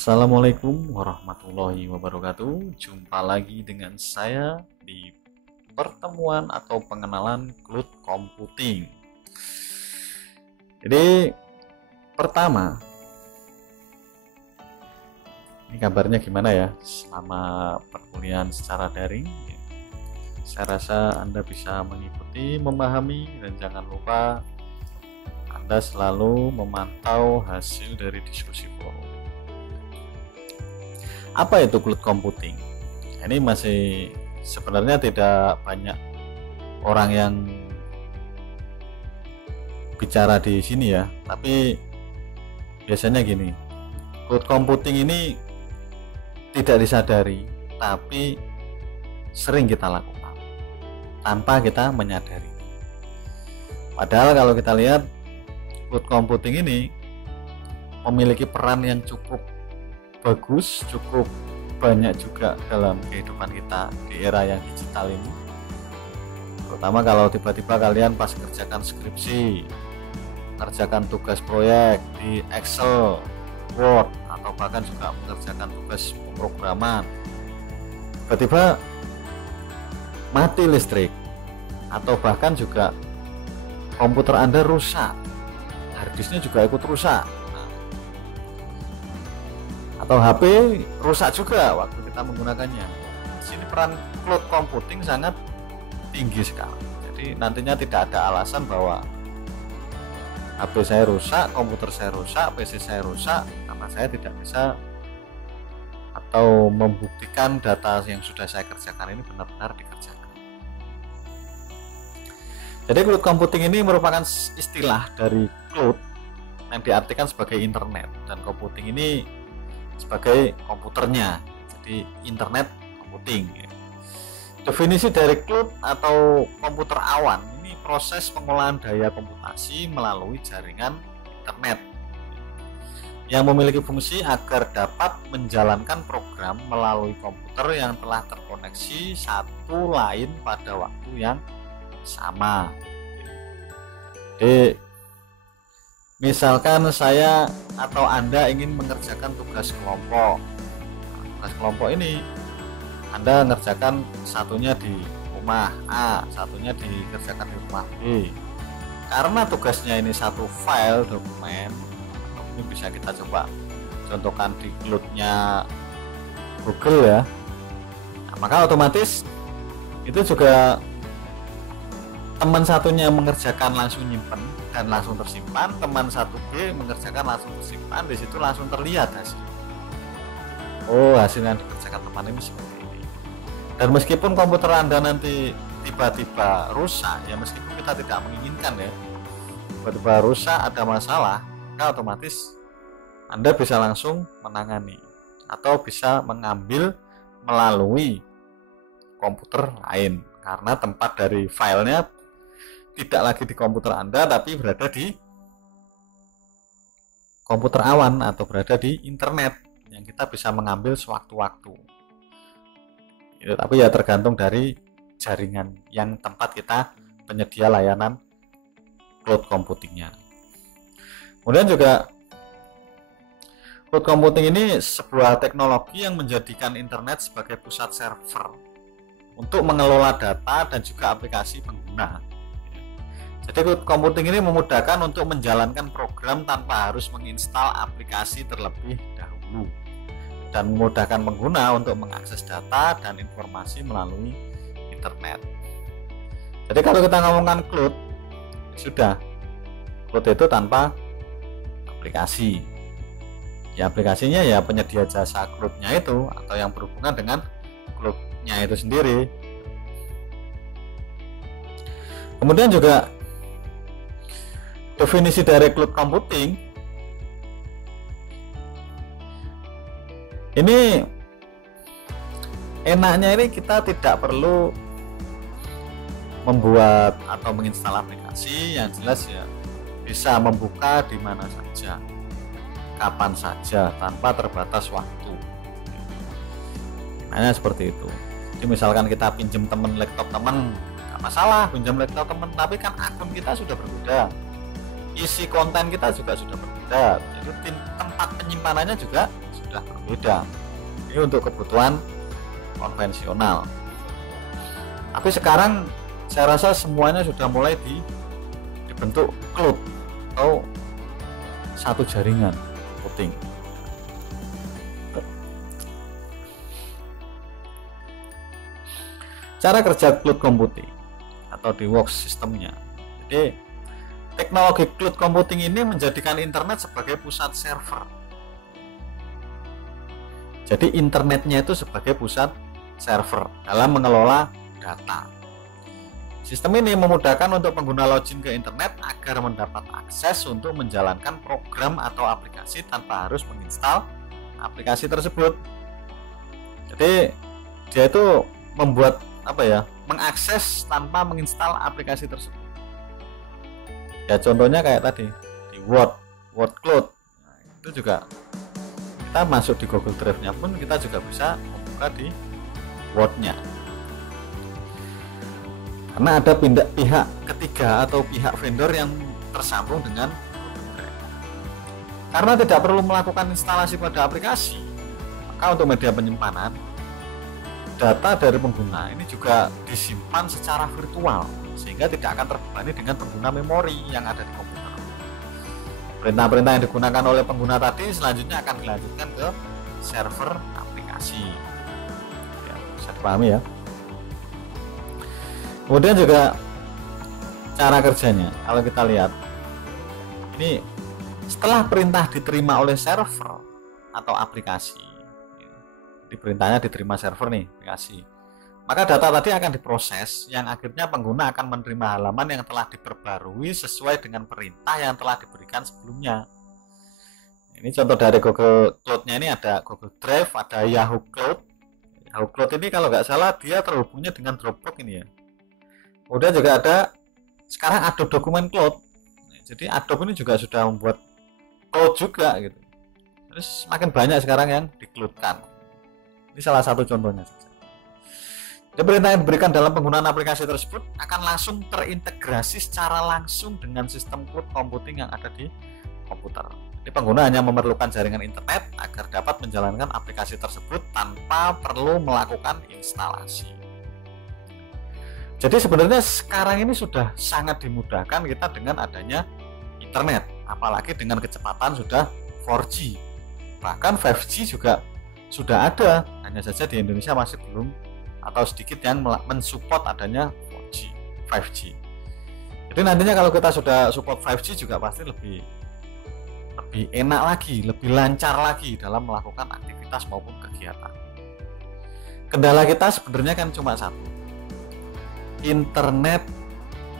Assalamualaikum warahmatullahi wabarakatuh. Jumpa lagi dengan saya di pertemuan atau pengenalan cloud computing. Jadi pertama, ini kabarnya gimana ya selama perkuliahan secara daring? Saya rasa Anda bisa mengikuti, memahami, dan jangan lupa Anda selalu memantau hasil dari diskusi forum. Apa itu cloud computing? Ini masih sebenarnya tidak banyak orang yang bicara di sini ya, tapi biasanya gini, cloud computing ini tidak disadari tapi sering kita lakukan tanpa kita menyadari. Padahal kalau kita lihat, cloud computing ini memiliki peran yang cukup bagus, cukup banyak juga dalam kehidupan kita di era yang digital ini. Terutama kalau tiba-tiba kalian pas kerjakan skripsi, mengerjakan tugas proyek di Excel, Word, atau bahkan juga mengerjakan tugas pemrograman, tiba-tiba mati listrik, atau bahkan juga komputer Anda rusak, harddisknya juga ikut rusak, atau HP rusak juga waktu kita menggunakannya. Di sini peran cloud computing sangat tinggi sekali. Jadi nantinya tidak ada alasan bahwa HP saya rusak, komputer saya rusak, PC saya rusak karena saya tidak bisa atau membuktikan data yang sudah saya kerjakan ini benar-benar dikerjakan. Jadi cloud computing ini merupakan istilah dari cloud yang diartikan sebagai internet, dan computing ini sebagai komputernya, jadi internet computing. Definisi dari cloud atau komputer awan ini proses pengolahan daya komputasi melalui jaringan internet yang memiliki fungsi agar dapat menjalankan program melalui komputer yang telah terkoneksi satu lain pada waktu yang sama. Jadi misalkan saya atau Anda ingin mengerjakan tugas kelompok. Tugas kelompok ini Anda mengerjakan satunya di rumah A, satunya dikerjakan di rumah B. Karena tugasnya ini satu file dokumen, ini bisa kita coba contohkan di cloud-nya Google ya. Nah, maka otomatis itu juga teman satunya mengerjakan langsung nyimpen dan langsung tersimpan, teman 1B mengerjakan langsung tersimpan, di situ langsung terlihat hasil. Oh, hasil yang dikerjakan teman ini seperti ini. Dan meskipun komputer Anda nanti tiba-tiba rusak, ya meskipun kita tidak menginginkan ya, tiba-tiba rusak ada masalah, maka otomatis Anda bisa langsung menangani atau bisa mengambil melalui komputer lain, karena tempat dari filenya tidak lagi di komputer Anda tapi berada di komputer awan atau berada di internet yang kita bisa mengambil sewaktu-waktu. Tapi ya tergantung dari jaringan yang tempat kita penyedia layanan cloud computingnya. Kemudian juga cloud computing ini sebuah teknologi yang menjadikan internet sebagai pusat server untuk mengelola data dan juga aplikasi pengguna. Jadi cloud computing ini memudahkan untuk menjalankan program tanpa harus menginstal aplikasi terlebih dahulu, dan memudahkan pengguna untuk mengakses data dan informasi melalui internet. Jadi kalau kita ngomongkan cloud, sudah cloud itu tanpa aplikasi. Ya aplikasinya ya penyedia jasa cloud-nya itu atau yang berhubungan dengan cloud-nya itu sendiri. Kemudian juga definisi dari cloud computing ini enaknya ini kita tidak perlu membuat atau menginstal aplikasi, yang jelas ya bisa membuka di mana saja, kapan saja, tanpa terbatas waktu. Hanya seperti itu. Jadi misalkan kita pinjam temen laptop temen, nggak masalah pinjam laptop temen, tapi kan akun kita sudah berbeda, isi konten kita juga sudah berbeda. Jadi tempat penyimpanannya juga sudah berbeda. Ini untuk kebutuhan konvensional. Tapi sekarang saya rasa semuanya sudah mulai dibentuk cloud atau satu jaringan routing. Cara kerja cloud computing atau di work systemnya. Jadi teknologi cloud computing ini menjadikan internet sebagai pusat server. Jadi internetnya itu sebagai pusat server dalam mengelola data. Sistem ini memudahkan untuk pengguna login ke internet agar mendapat akses untuk menjalankan program atau aplikasi tanpa harus menginstal aplikasi tersebut. Jadi dia itu membuat mengakses tanpa menginstal aplikasi tersebut. Ya contohnya kayak tadi di Word Cloud. Nah, itu juga kita masuk di Google Drive-nya pun kita juga bisa membuka di Word-nya. Karena ada pihak ketiga atau pihak vendor yang tersambung dengan Google Drive. Karena tidak perlu melakukan instalasi pada aplikasi, maka untuk media penyimpanan data dari pengguna ini juga disimpan secara virtual sehingga tidak akan terbebani dengan pengguna memori yang ada di komputer. Perintah-perintah yang digunakan oleh pengguna tadi selanjutnya akan dilanjutkan ke server aplikasi. Ya, bisa dipahami ya. Kemudian juga cara kerjanya, kalau kita lihat ini setelah perintah diterima oleh server atau aplikasi, di perintahnya diterima server nih aplikasi, maka data tadi akan diproses yang akhirnya pengguna akan menerima halaman yang telah diperbarui sesuai dengan perintah yang telah diberikan sebelumnya. Ini contoh dari Google Cloud-nya, ini ada Google Drive, ada Yahoo Cloud. Yahoo Cloud ini kalau nggak salah dia terhubungnya dengan Dropbox ini ya. Kemudian juga ada sekarang Adobe Document Cloud. Jadi Adobe ini juga sudah membuat cloud juga gitu. Terus semakin banyak sekarang yang di-cloud-kan. Ini salah satu contohnya saja. Jadi perintah yang diberikan dalam penggunaan aplikasi tersebut akan langsung terintegrasi secara langsung dengan sistem cloud computing yang ada di komputer. Jadi pengguna hanya memerlukan jaringan internet agar dapat menjalankan aplikasi tersebut tanpa perlu melakukan instalasi. Jadi sebenarnya sekarang ini sudah sangat dimudahkan kita dengan adanya internet, apalagi dengan kecepatan sudah 4G. Bahkan 5G juga sudah ada, hanya saja di Indonesia masih belum atau sedikit yang mensupport adanya 4G, 5G. Jadi nantinya kalau kita sudah support 5G juga pasti lebih enak lagi, lebih lancar lagi dalam melakukan aktivitas maupun kegiatan. Kendala kita sebenarnya kan cuma satu, internet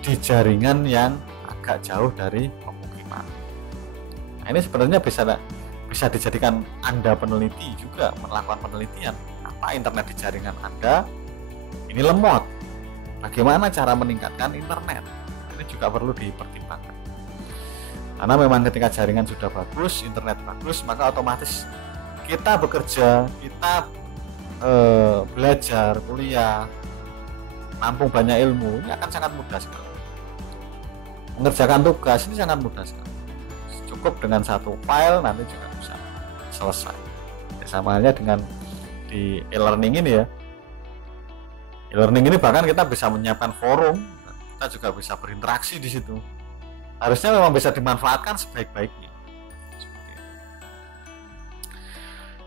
di jaringan yang agak jauh dari pemukiman. Nah, ini sebenarnya bisa dijadikan Anda peneliti juga melakukan penelitian. Apa internet di jaringan Anda ini lemot? Bagaimana cara meningkatkan internet? Ini juga perlu dipertimbangkan. Karena memang ketika jaringan sudah bagus, internet bagus, maka otomatis kita bekerja, kita belajar, kuliah, nampung banyak ilmu, ini akan sangat mudah sekali. Mengerjakan tugas ini sangat mudah sekali. Cukup dengan satu file nanti juga bisa selesai. Sama halnya dengan di e-learning ini ya. E-learning ini bahkan kita bisa menyiapkan forum, kita juga bisa berinteraksi di situ. Harusnya memang bisa dimanfaatkan sebaik-baiknya.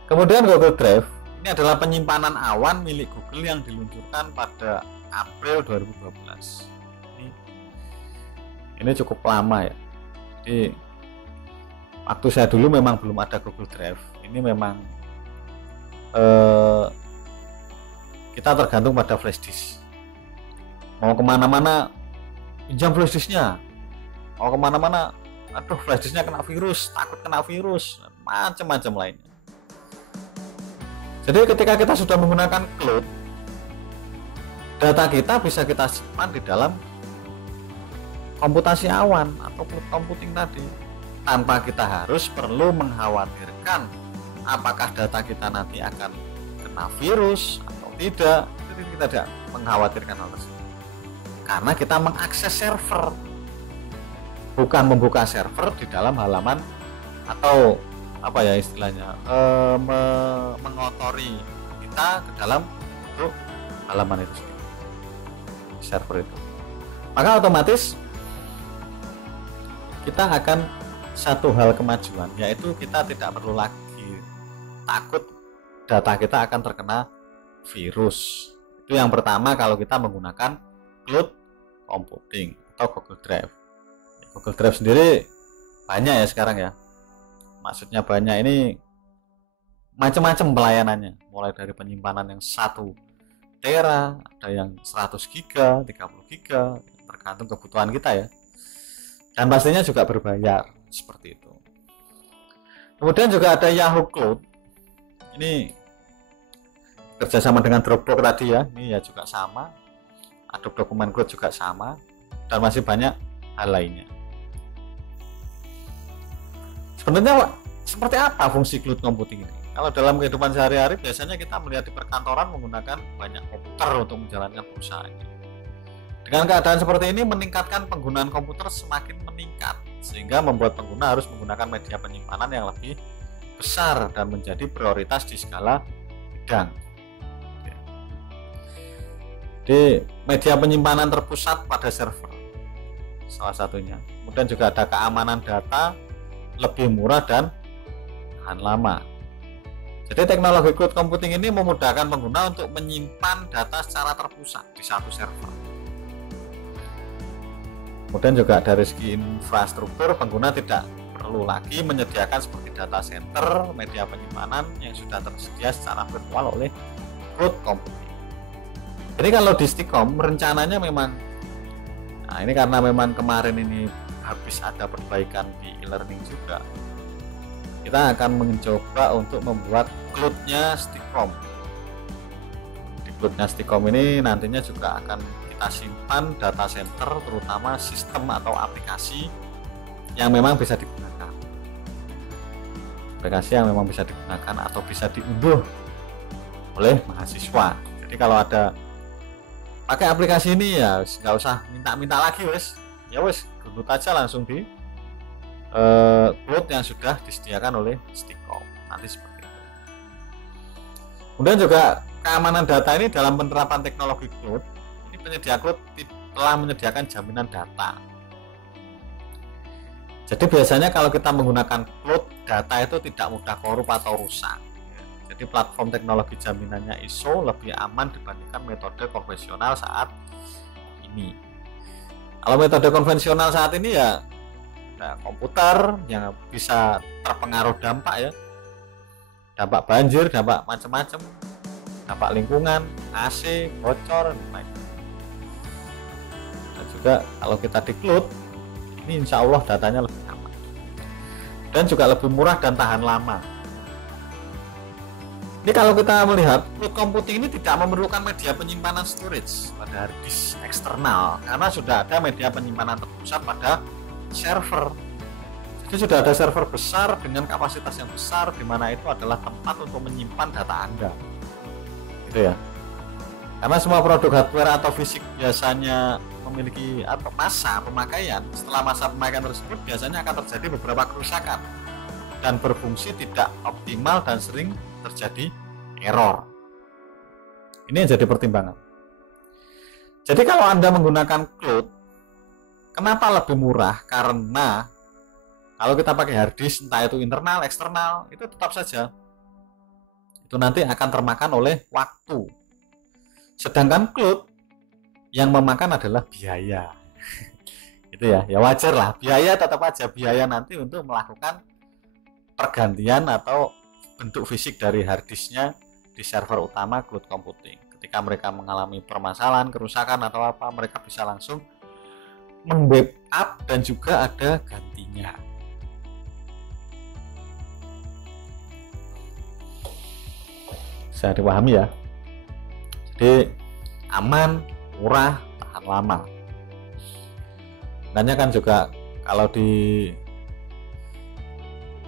Kemudian Google Drive ini adalah penyimpanan awan milik Google yang diluncurkan pada April 2012. Ini cukup lama ya. Jadi waktu saya dulu memang belum ada Google Drive. Ini memang kita tergantung pada flash disk. Mau kemana-mana pinjam flash disknya. Mau kemana-mana, aduh flash disknya kena virus, takut kena virus, macam-macam lainnya. Jadi ketika kita sudah menggunakan cloud, data kita bisa kita simpan di dalam komputasi awan atau cloud computing tadi, tanpa kita harus perlu mengkhawatirkan apakah data kita nanti akan kena virus atau tidak. Jadi kita tidak mengkhawatirkan hal tersebut karena kita mengakses server, bukan membuka server di dalam halaman atau apa ya istilahnya, mengotori kita ke dalam untuk halaman itu sendiri, server itu. Maka otomatis kita akan satu hal kemajuan, yaitu kita tidak perlu lagi takut data kita akan terkena virus. Itu yang pertama kalau kita menggunakan cloud computing atau Google Drive. Google Drive sendiri banyak ya sekarang ya, maksudnya banyak ini macam-macam pelayanannya, mulai dari penyimpanan yang 1 tera, ada yang 100 giga, 30 giga, tergantung kebutuhan kita ya, dan pastinya juga berbayar seperti itu. Kemudian juga ada Yahoo Cloud, ini kerjasama dengan Dropbox tadi ya, ini ya juga sama, Adobe Document Cloud juga sama, dan masih banyak hal lainnya. Sebenarnya seperti apa fungsi cloud computing ini? Kalau dalam kehidupan sehari-hari biasanya kita melihat di perkantoran menggunakan banyak komputer untuk menjalankan perusahaannya. Dengan keadaan seperti ini meningkatkan penggunaan komputer semakin meningkat, sehingga membuat pengguna harus menggunakan media penyimpanan yang lebih besar dan menjadi prioritas di skala bidang. Di media penyimpanan terpusat pada server salah satunya. Kemudian juga ada keamanan data, lebih murah dan tahan lama. Jadi teknologi cloud computing ini memudahkan pengguna untuk menyimpan data secara terpusat di satu server. Kemudian juga dari segi infrastruktur, pengguna tidak perlu lagi menyediakan seperti data center, media penyimpanan yang sudah tersedia secara virtual oleh cloud computing. Jadi kalau di Stikom rencananya memang, nah ini karena memang kemarin ini habis ada perbaikan di e-learning juga, kita akan mencoba untuk membuat cloud-nya Stikom. Di cloud-nya Stikom ini nantinya juga akan kita simpan data center, terutama sistem atau aplikasi yang memang bisa digunakan, aplikasi yang memang bisa digunakan atau bisa diunduh oleh mahasiswa. Jadi kalau ada pakai aplikasi ini ya nggak usah minta-minta lagi wes, ya wes download aja langsung di cloud yang sudah disediakan oleh Stikom nanti seperti itu. Kemudian juga keamanan data ini dalam penerapan teknologi cloud, ini penyedia cloud telah menyediakan jaminan data. Jadi biasanya kalau kita menggunakan cloud, data itu tidak mudah korup atau rusak. Jadi platform teknologi jaminannya ISO lebih aman dibandingkan metode konvensional saat ini. Kalau metode konvensional saat ini ya komputer yang bisa terpengaruh dampak ya, dampak banjir, dampak macam-macam, dampak lingkungan, AC bocor, dan juga kalau kita di cloud ini insya Allah datanya lebih aman dan juga lebih murah dan tahan lama. Ini kalau kita melihat cloud computing ini tidak memerlukan media penyimpanan storage pada hard disk eksternal karena sudah ada media penyimpanan terpusat pada server. Jadi sudah ada server besar dengan kapasitas yang besar di mana itu adalah tempat untuk menyimpan data Anda. Gitu ya. Karena semua produk hardware atau fisik biasanya memiliki masa pemakaian. Setelah masa pemakaian tersebut biasanya akan terjadi beberapa kerusakan dan berfungsi tidak optimal dan sering terjadi error. Ini yang jadi pertimbangan. Jadi kalau Anda menggunakan cloud, kenapa lebih murah? Karena kalau kita pakai hard disk, entah itu internal, eksternal, itu tetap saja itu nanti akan termakan oleh waktu. Sedangkan cloud yang memakan adalah biaya. Itu ya wajar lah, biaya tetap aja, biaya nanti untuk melakukan pergantian atau bentuk fisik dari hard disknya di server utama cloud computing. Ketika mereka mengalami permasalahan, kerusakan atau apa, mereka bisa langsung membackup dan juga ada gantinya. Bisa dipahami ya. Jadi aman, murah, tahan lama. Sebenarnya kan juga kalau di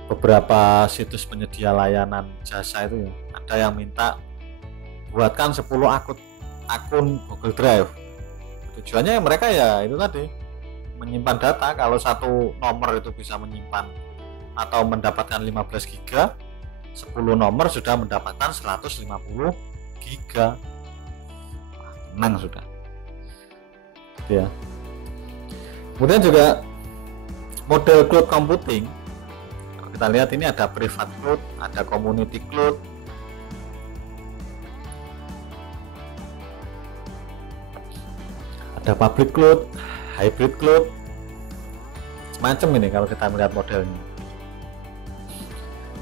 beberapa situs penyedia layanan jasa itu ya, ada yang minta buatkan 10 akun Google Drive. Tujuannya mereka ya itu tadi, menyimpan data. Kalau satu nomor itu bisa menyimpan atau mendapatkan 15 giga, 10 nomor sudah mendapatkan 150 giga. Tenang sudah ya. Kemudian juga model cloud computing, kalau kita lihat ini ada private cloud, ada community cloud, ada public cloud, hybrid cloud, semacam ini kalau kita melihat modelnya.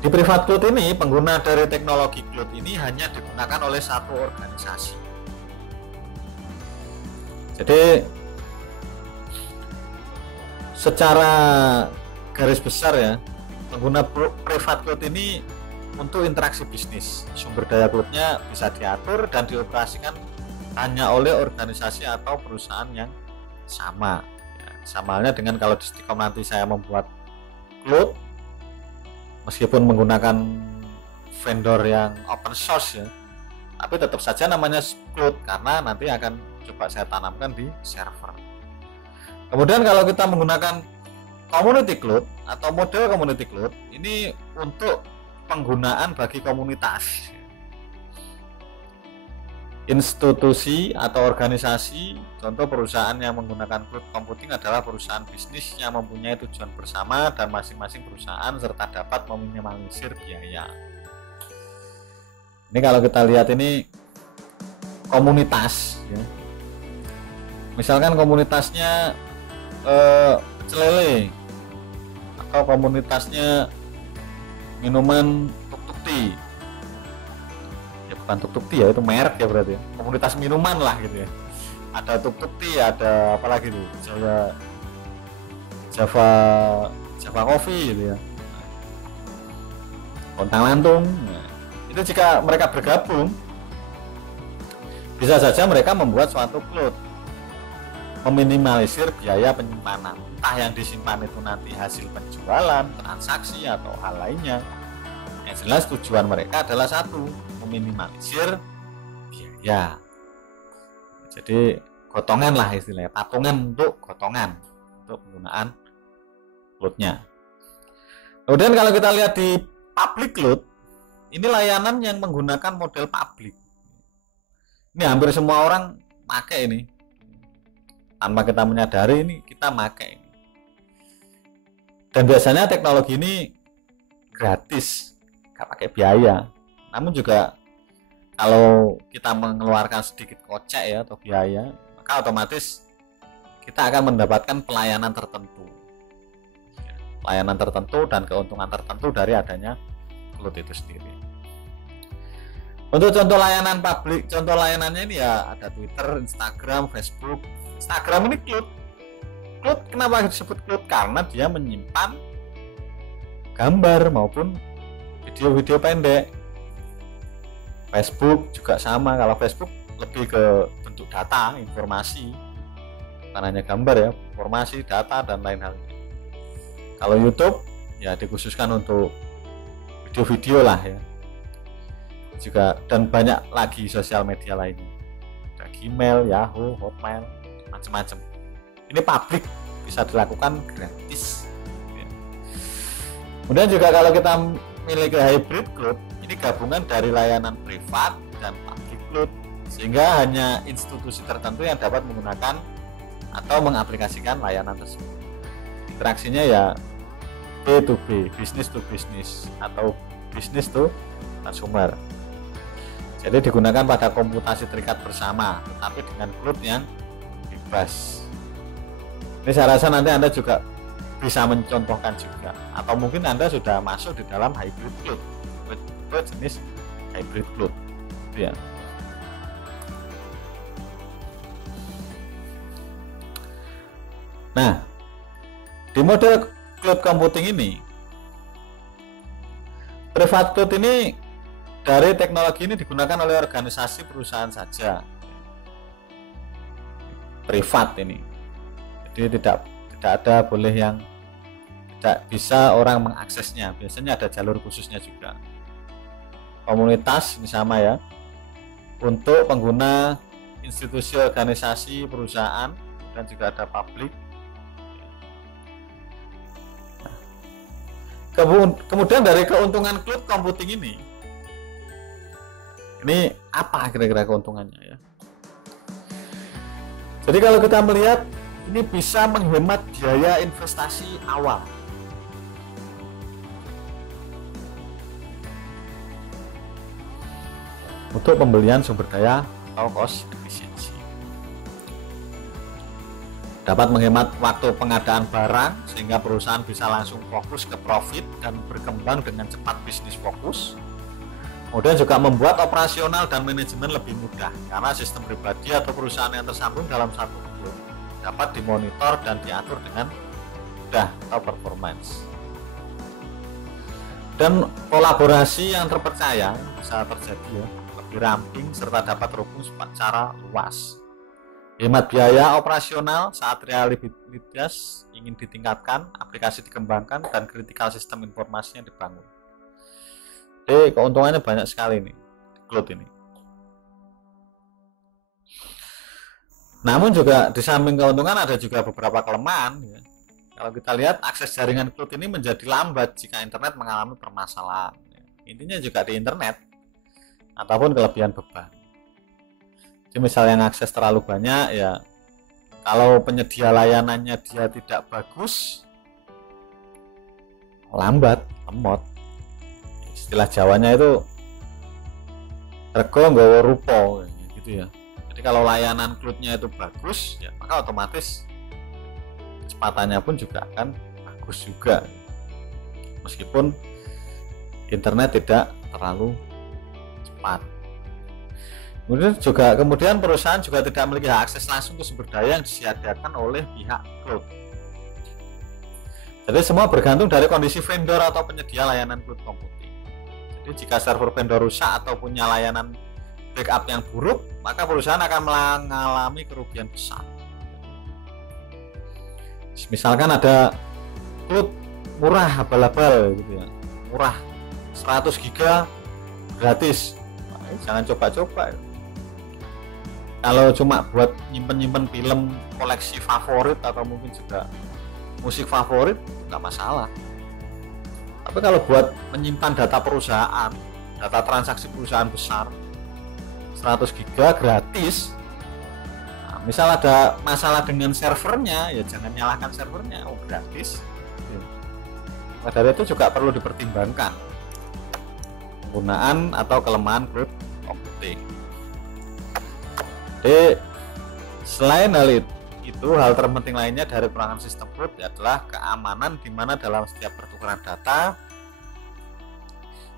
Di private cloud ini, pengguna dari teknologi cloud ini hanya digunakan oleh satu organisasi. Jadi secara garis besar ya, pengguna private cloud ini untuk interaksi bisnis, sumber daya cloudnya bisa diatur dan dioperasikan hanya oleh organisasi atau perusahaan yang sama ya, sama halnya dengan kalau di Stikom nanti saya membuat cloud, meskipun menggunakan vendor yang open source ya, tapi tetap saja namanya cloud karena nanti akan coba saya tanamkan di server. Kemudian kalau kita menggunakan community cloud atau model community cloud, ini untuk penggunaan bagi komunitas, institusi atau organisasi. Contoh perusahaan yang menggunakan cloud computing adalah perusahaan bisnis yang mempunyai tujuan bersama dan masing-masing perusahaan serta dapat meminimalisir biaya. Ini kalau kita lihat ini komunitas ya. Misalkan komunitasnya celele atau komunitasnya minuman tuk-tuk tea. Ya bukan tuk-tuk tea ya, itu merek ya berarti ya. Komunitas minuman lah gitu ya. Ada tuk-tuk tea, ada apa lagi tuh? Java Coffee gitu ya. Kontang-lantung. Nah, itu jika mereka bergabung, bisa saja mereka membuat suatu cloud, meminimalisir biaya penyimpanan, entah yang disimpan itu nanti hasil penjualan, transaksi atau hal lainnya. Yang jelas tujuan mereka adalah satu, meminimalisir biaya. Jadi gotongan lah istilahnya, patungan untuk gotongan untuk penggunaan cloudnya. Kemudian kalau kita lihat di public cloud, ini layanan yang menggunakan model public. Ini hampir semua orang pakai ini. Tanpa kita menyadari ini kita pakai ini. Dan biasanya teknologi ini gratis, nggak pakai biaya. Namun juga kalau kita mengeluarkan sedikit kocek ya atau biaya, maka otomatis kita akan mendapatkan pelayanan tertentu. Pelayanan tertentu dan keuntungan tertentu dari adanya cloud itu sendiri. Untuk contoh layanan publik, contoh layanannya ini ya ada Twitter, Instagram, Facebook. Instagram ini cloud. Cloud kenapa disebut cloud? Karena dia menyimpan gambar maupun video-video pendek. Facebook juga sama, kalau Facebook lebih ke bentuk data, informasi, bukan hanya gambar ya, informasi, data dan lain hal. Kalau YouTube ya dikhususkan untuk video-video lah ya. Juga dan banyak lagi sosial media lainnya. Ada Gmail, Yahoo, Hotmail, macam-macam. Ini publik, bisa dilakukan gratis. Kemudian juga kalau kita memiliki hybrid cloud, ini gabungan dari layanan privat dan public cloud, sehingga hanya institusi tertentu yang dapat menggunakan atau mengaplikasikan layanan tersebut. Interaksinya ya B2B, business to business atau business to consumer. Jadi digunakan pada komputasi terikat bersama, tetapi dengan cloud yang bebas. Ini saya rasa nanti Anda juga bisa mencontohkan juga, atau mungkin Anda sudah masuk di dalam hybrid cloud, itu jenis hybrid cloud ya. Nah, di model cloud computing ini, private cloud ini dari teknologi ini digunakan oleh organisasi perusahaan saja, privat ini. Jadi tidak ada boleh yang tidak bisa orang mengaksesnya. Biasanya ada jalur khususnya juga. Komunitas ini sama ya. Untuk pengguna institusi, organisasi, perusahaan, dan juga ada publik. Kemudian dari keuntungan cloud computing ini apa kira-kira keuntungannya ya? Jadi kalau kita melihat ini bisa menghemat biaya investasi awal. Untuk pembelian sumber daya atau cost efficiency. Dapat menghemat waktu pengadaan barang sehingga perusahaan bisa langsung fokus ke profit dan berkembang dengan cepat bisnis fokus. Kemudian juga membuat operasional dan manajemen lebih mudah karena sistem pribadi atau perusahaan yang tersambung dalam satu grup dapat dimonitor dan diatur dengan mudah atau performance. Dan kolaborasi yang terpercaya bisa terjadi ya, lebih ramping serta dapat terhubung secara luas. Hemat biaya operasional saat reliabilitas ingin ditingkatkan, aplikasi dikembangkan, dan critical sistem informasinya dibangun. Jadi keuntungannya banyak sekali nih cloud ini. Namun juga di samping keuntungan ada juga beberapa kelemahan ya. Kalau kita lihat akses jaringan cloud ini menjadi lambat jika internet mengalami permasalahan ya. Intinya juga di internet ataupun kelebihan beban. Jadi misal yang akses terlalu banyak ya, kalau penyedia layanannya dia tidak bagus, lambat, lemot. Istilah Jawanya itu rego nggawa rupa gitu ya. Jadi kalau layanan cloud-nya itu bagus ya, maka otomatis kecepatannya pun juga akan bagus juga. Meskipun internet tidak terlalu cepat. Kemudian perusahaan juga tidak memiliki akses langsung ke sumber daya yang disediakan oleh pihak cloud. Jadi semua bergantung dari kondisi vendor atau penyedia layanan cloud computing. Jadi jika server vendor rusak atau punya layanan backup yang buruk, maka perusahaan akan mengalami kerugian besar. Misalkan ada cloud murah abal-abal gitu ya, murah 100 giga gratis, jangan coba-coba. Kalau cuma buat nyimpen film koleksi favorit atau mungkin juga musik favorit, nggak masalah. Tapi kalau buat menyimpan data perusahaan, data transaksi perusahaan besar 100 giga gratis, nah, misal ada masalah dengan servernya ya jangan nyalahkan servernya, gratis. Nah, dari itu juga perlu dipertimbangkan penggunaan atau kelemahan cloud computing. Jadi selain hal itu, hal terpenting lainnya dari perangan sistem cloud adalah keamanan, di mana dalam setiap pertukaran data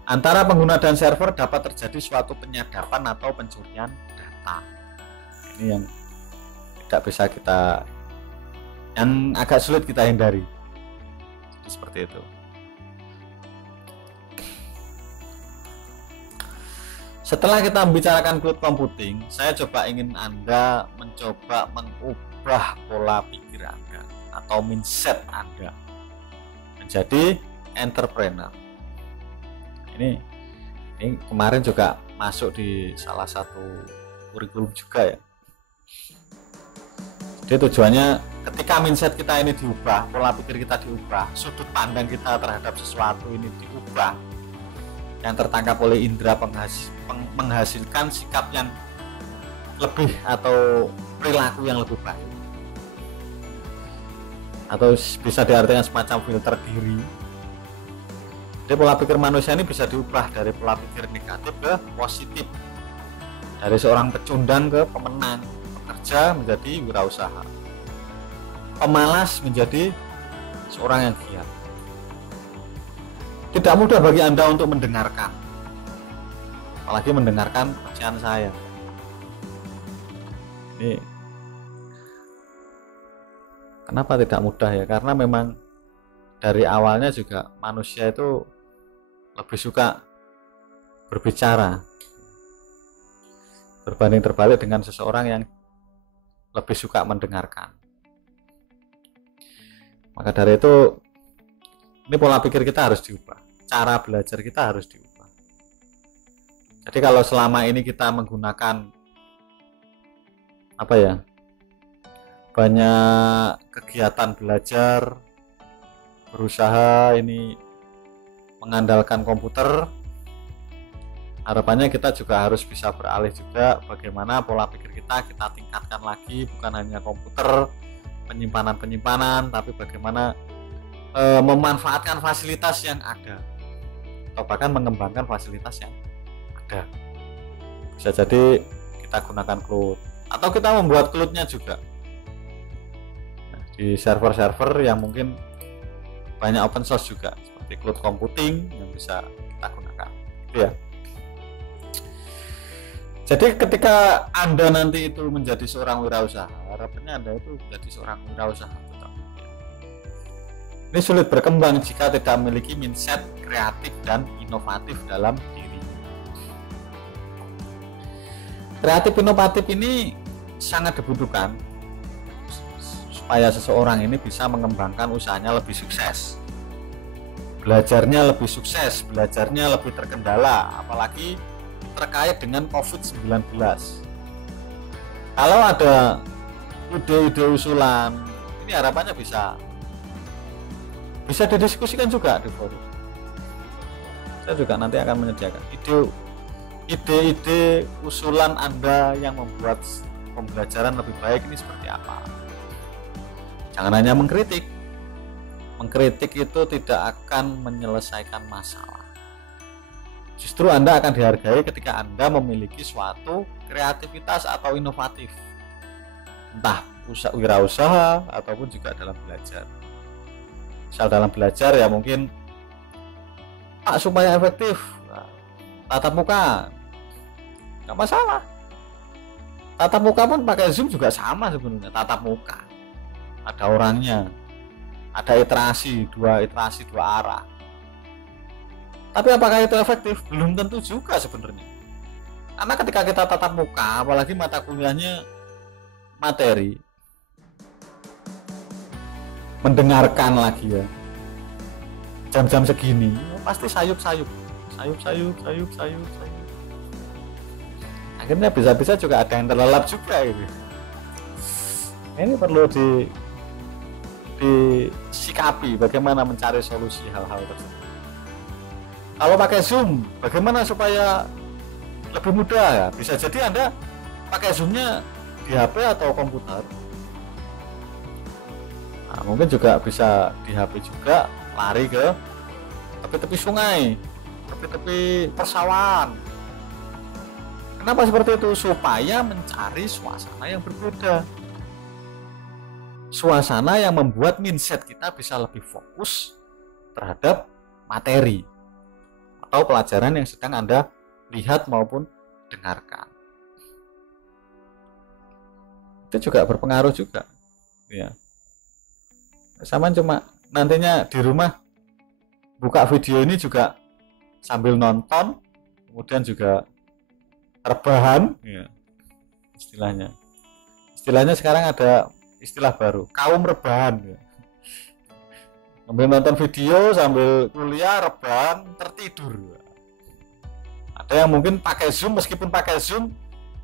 antara pengguna dan server dapat terjadi suatu penyadapan atau pencurian data. Ini yang tidak bisa yang agak sulit kita hindari. Jadi seperti itu. Setelah kita membicarakan cloud computing, saya coba ingin Anda mencoba mengubah pola pikir Anda atau mindset Anda menjadi entrepreneur. Ini kemarin juga masuk di salah satu kurikulum juga ya. Jadi tujuannya ketika mindset kita ini diubah, pola pikir kita diubah, sudut pandang kita terhadap sesuatu ini diubah, yang tertangkap oleh indera menghasilkan sikap yang lebih atau perilaku yang lebih baik, atau bisa diartikan semacam filter diri. Jadi pola pikir manusia ini bisa diubah dari pola pikir negatif ke positif, dari seorang pecundang ke pemenang, pekerja menjadi wirausaha, pemalas menjadi seorang yang giat. Tidak mudah bagi Anda untuk mendengarkan, apalagi mendengarkan ocehan saya. Ini kenapa tidak mudah ya? Karena memang dari awalnya juga manusia itu lebih suka berbicara berbanding terbalik dengan seseorang yang lebih suka mendengarkan. Maka dari itu ini pola pikir kita harus diubah, cara belajar kita harus diubah. Jadi kalau selama ini kita menggunakan banyak kegiatan belajar, berusaha ini mengandalkan komputer, harapannya kita juga harus bisa beralih juga bagaimana pola pikir kita tingkatkan lagi, bukan hanya komputer, penyimpanan, tapi bagaimana memanfaatkan fasilitas yang ada atau bahkan mengembangkan fasilitas yang ada. Bisa jadi kita gunakan cloud atau kita membuat cloud-nya juga. Nah, di server-server yang mungkin banyak open source juga seperti cloud computing yang bisa kita gunakan. Itu ya. Jadi ketika Anda nanti itu menjadi seorang wirausaha, harapannya Anda itu menjadi seorang wirausaha. Ini sulit berkembang jika tidak memiliki mindset kreatif dan inovatif dalam diri. Kreatif inovatif ini sangat dibutuhkan supaya seseorang ini bisa mengembangkan usahanya lebih sukses, belajarnya lebih sukses, belajarnya lebih terkendala, apalagi terkait dengan COVID-19. Kalau ada ide-ide usulan, ini harapannya bisa didiskusikan juga di forum. Saya juga nanti akan menyediakan ide-ide usulan Anda yang membuat pembelajaran lebih baik ini seperti apa. Jangan hanya mengkritik. Mengkritik itu tidak akan menyelesaikan masalah. Justru Anda akan dihargai ketika Anda memiliki suatu kreativitas atau inovatif, entah wirausaha ataupun juga dalam belajar. Misal dalam belajar ya mungkin Pak, supaya efektif tatap muka nggak masalah. Tatap muka pun pakai Zoom juga sama sebenarnya. Tatap muka ada orangnya, ada iterasi dua arah. Tapi apakah itu efektif? Belum tentu juga sebenarnya. Karena ketika kita tatap muka, apalagi mata kuliahnya materi, mendengarkan lagi ya, jam-jam segini pasti sayup. Akhirnya bisa-bisa juga ada yang terlelap juga ini. Ini perlu disikapi bagaimana mencari solusi hal-hal tersebut. Kalau pakai Zoom, bagaimana supaya lebih mudah ya? Bisa jadi Anda pakai Zoom-nya di HP atau komputer. Nah, mungkin juga bisa di HP juga, lari ke tepi-tepi sungai, tepi-tepi persawahan. Kenapa seperti itu? Supaya mencari suasana yang berbeda, suasana yang membuat mindset kita bisa lebih fokus terhadap materi atau pelajaran yang sedang Anda lihat maupun dengarkan. Itu juga berpengaruh juga ya. Sama cuma nantinya di rumah buka video ini juga sambil nonton, kemudian juga rebahan ya, istilahnya sekarang ada istilah baru, kaum rebahan ya. Sambil nonton video, sambil kuliah, rebahan, tertidur. Ada yang mungkin pakai Zoom, meskipun pakai Zoom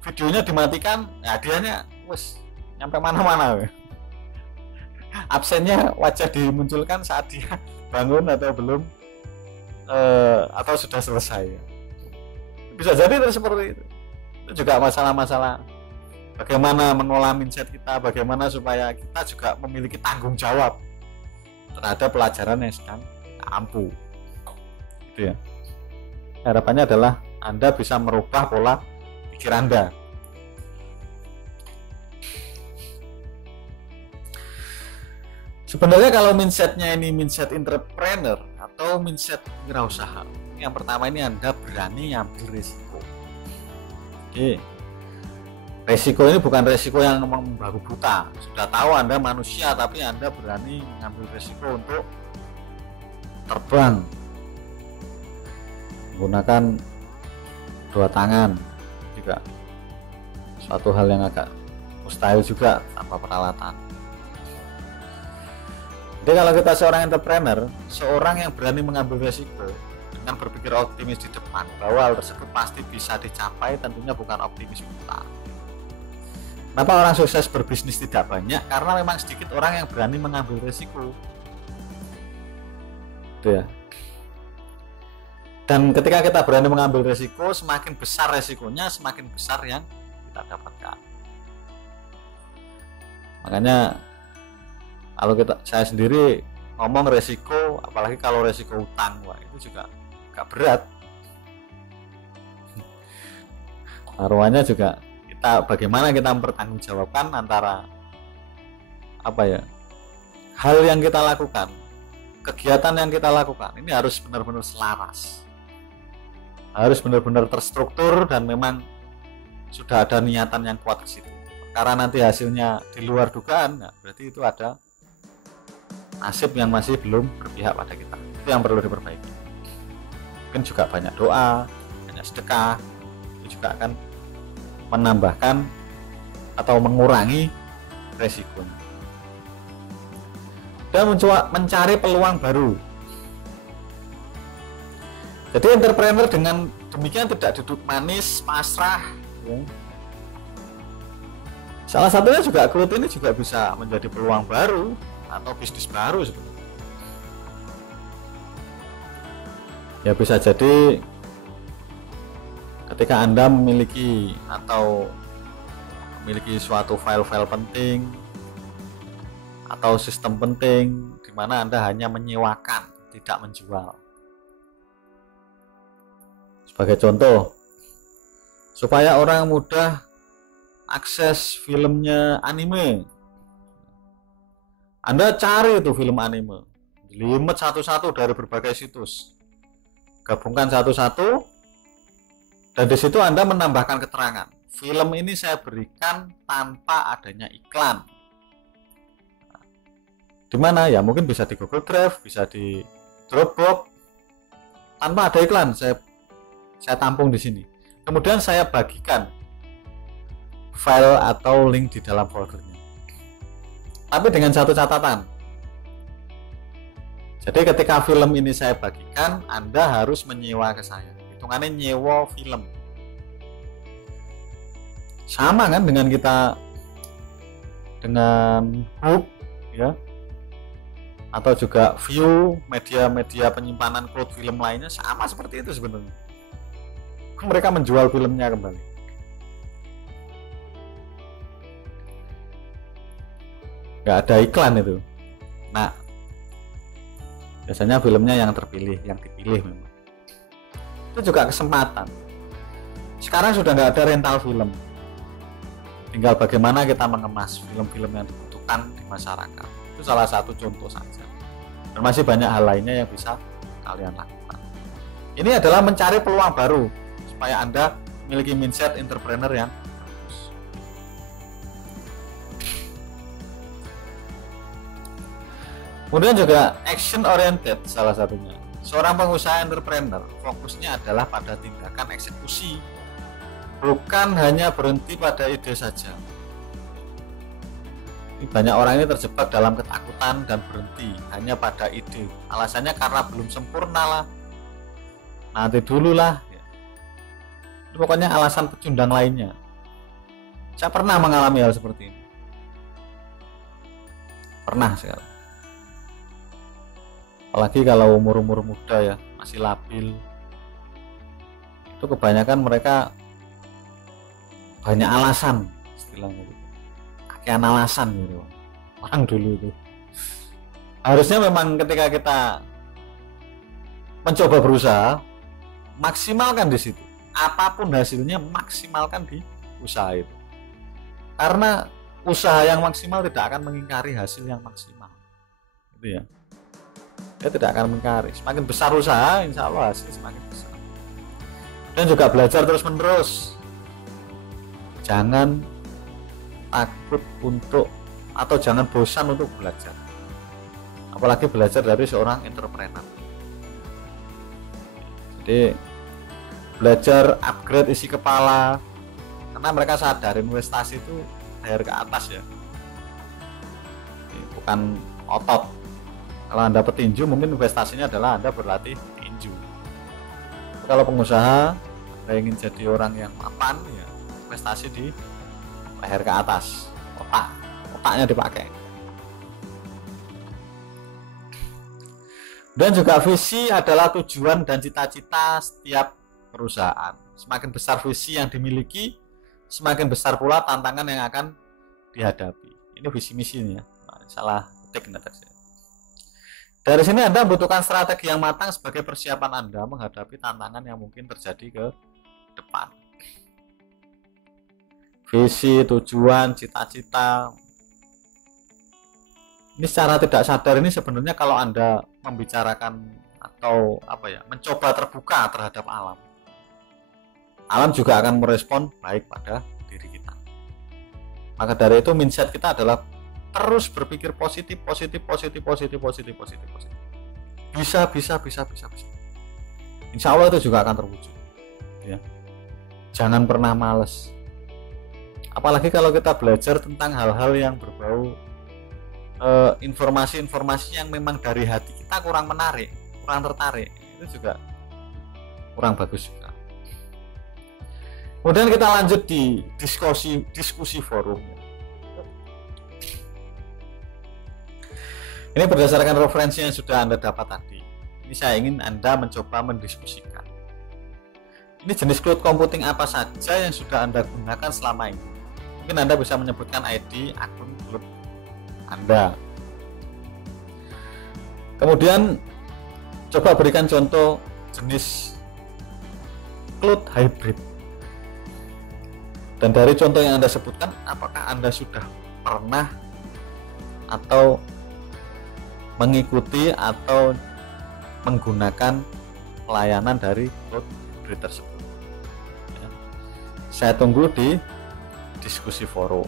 videonya dimatikan, ya hadiahnya wes nyampe mana-mana ya. Absennya wajah dimunculkan saat dia bangun atau belum atau sudah selesai. Bisa jadi seperti itu. Itu juga masalah-masalah bagaimana mengolah mindset kita, bagaimana supaya kita juga memiliki tanggung jawab terhadap pelajaran yang sedang kita ampu. Gitu ya. Harapannya adalah Anda bisa merubah pola pikir Anda. Sebenarnya kalau mindsetnya ini mindset entrepreneur atau mindset wirausaha, yang pertama ini Anda berani ngambil risiko. Oke. Risiko ini bukan risiko yang membabi buta. Sudah tahu Anda manusia, tapi Anda berani mengambil risiko untuk terbang menggunakan dua tangan juga. Suatu hal yang agak mustahil juga tanpa peralatan. Jadi kalau kita seorang entrepreneur, seorang yang berani mengambil risiko dengan berpikir optimis di depan bahwa hal tersebut pasti bisa dicapai, tentunya bukan optimis buta. Kenapa orang sukses berbisnis tidak banyak? Karena memang sedikit orang yang berani mengambil risiko. Itu ya. Dan ketika kita berani mengambil resiko, semakin besar resikonya, semakin besar yang kita dapatkan. Makanya kalau saya sendiri ngomong resiko, apalagi kalau resiko utang, wah itu juga agak berat. Taruhannya juga bagaimana kita mempertanggungjawabkan antara hal yang kita lakukan, kegiatan yang kita lakukan ini harus benar-benar selaras, harus benar-benar terstruktur, dan memang sudah ada niatan yang kuat ke situ. Karena nanti hasilnya di luar dugaan, berarti itu ada nasib yang masih belum berpihak pada kita. Itu yang perlu diperbaiki. Mungkin juga banyak doa, banyak sedekah, itu juga akan menambahkan atau mengurangi resikonya. Dan mencari peluang baru. Jadi entrepreneur dengan demikian tidak duduk manis, pasrah. Salah satunya juga growth ini juga bisa menjadi peluang baru atau bisnis baru sebenarnya. Ya bisa jadi ketika Anda memiliki suatu file-file penting atau sistem penting di mana Anda hanya menyewakan, tidak menjual. Sebagai contoh, supaya orang mudah akses filmnya anime, Anda cari itu film anime, limet satu-satu dari berbagai situs, gabungkan satu-satu, dan di situ Anda menambahkan keterangan, film ini saya berikan tanpa adanya iklan. Di mana ya? Mungkin bisa di Google Drive, bisa di Dropbox, tanpa ada iklan. Saya tampung di sini. Kemudian saya bagikan file atau link di dalam foldernya. Tapi dengan satu catatan. Jadi ketika film ini saya bagikan, Anda harus menyewa ke saya. Hitungannya nyewa film. Sama kan dengan kita dengan book, ya, atau juga view media-media penyimpanan cloud film lainnya, sama seperti itu sebenarnya. Mereka menjual filmnya kembali. Nggak ada iklan itu. Nah, biasanya filmnya yang terpilih, yang dipilih memang. Itu juga kesempatan. Sekarang sudah nggak ada rental film. Tinggal bagaimana kita mengemas film-film yang dibutuhkan di masyarakat. Itu salah satu contoh saja. Dan masih banyak hal lainnya yang bisa kalian lakukan. Ini adalah mencari peluang baru supaya Anda memiliki mindset entrepreneur yang bagus. Kemudian juga action oriented salah satunya. Seorang pengusaha entrepreneur fokusnya adalah pada tindakan eksekusi, bukan hanya berhenti pada ide saja. Banyak orang ini terjebak dalam ketakutan dan berhenti hanya pada ide. Alasannya karena belum sempurna lah, nanti dulu lah. Itu pokoknya alasan pecundang lainnya. Saya pernah mengalami hal seperti ini. Pernah sekali. Apalagi kalau umur-umur muda ya, masih labil. Itu kebanyakan mereka banyak alasan, istilahnya gitu. Kayak alasan gitu. Orang dulu itu. Harusnya memang ketika kita mencoba berusaha, maksimalkan di situ. Apapun hasilnya, maksimalkan di usaha itu. Karena usaha yang maksimal tidak akan mengingkari hasil yang maksimal. Gitu ya. Dia tidak akan mengingkari. Semakin besar usaha, insya Allah hasil semakin besar. Dan juga belajar terus-menerus. Jangan takut untuk atau jangan bosan untuk belajar. Apalagi belajar dari seorang entrepreneur. Jadi belajar upgrade isi kepala, karena mereka sadar investasi itu leher ke atas ya, bukan otot. Kalau Anda petinju, mungkin investasinya adalah Anda berlatih tinju. Kalau pengusaha, Anda ingin jadi orang yang mapan ya, investasi di leher ke atas, otaknya dipakai. Dan juga visi adalah tujuan dan cita-cita setiap perusahaan. Semakin besar visi yang dimiliki, semakin besar pula tantangan yang akan dihadapi. Ini visi misinya. Salah ketik tadi. Dari sini Anda membutuhkan strategi yang matang sebagai persiapan Anda menghadapi tantangan yang mungkin terjadi ke depan. Visi, tujuan, cita-cita. Ini secara tidak sadar ini sebenarnya kalau Anda membicarakan atau mencoba terbuka terhadap alam, alam juga akan merespon baik pada diri kita. Maka dari itu mindset kita adalah terus berpikir positif. Bisa. Insya Allah itu juga akan terwujud. Ya. Jangan pernah males. Apalagi kalau kita belajar tentang hal-hal yang berbau informasi-informasi yang memang dari hati kita kurang menarik, kurang tertarik, itu juga kurang bagus juga. Kemudian kita lanjut di diskusi forum. Ini berdasarkan referensi yang sudah Anda dapat tadi. Ini saya ingin Anda mencoba mendiskusikan. Ini jenis cloud computing apa saja yang sudah Anda gunakan selama ini. Mungkin Anda bisa menyebutkan ID akun cloud Anda. Kemudian coba berikan contoh jenis cloud hybrid. Dan dari contoh yang Anda sebutkan, apakah Anda sudah pernah atau mengikuti atau menggunakan pelayanan dari cloud hybrid tersebut? Ya. Saya tunggu di diskusi forum.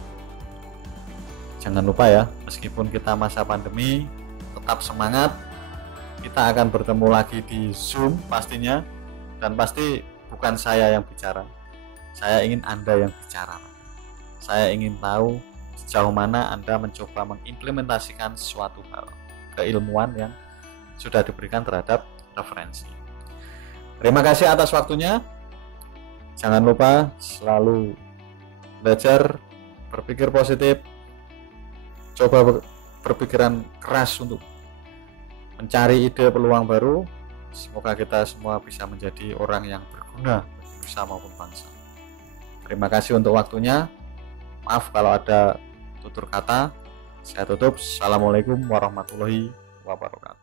Jangan lupa ya, meskipun kita masa pandemi, tetap semangat. Kita akan bertemu lagi di Zoom pastinya, dan pasti bukan saya yang bicara. Saya ingin Anda yang bicara. Saya ingin tahu sejauh mana Anda mencoba mengimplementasikan suatu hal, keilmuan yang sudah diberikan terhadap referensi. Terima kasih atas waktunya. Jangan lupa selalu belajar, berpikir positif, coba berpikiran keras untuk mencari ide peluang baru. Semoga kita semua bisa menjadi orang yang berguna bagi nusa maupun bangsa. Terima kasih untuk waktunya. Maaf kalau ada tutur kata. Saya tutup. Assalamualaikum warahmatullahi wabarakatuh.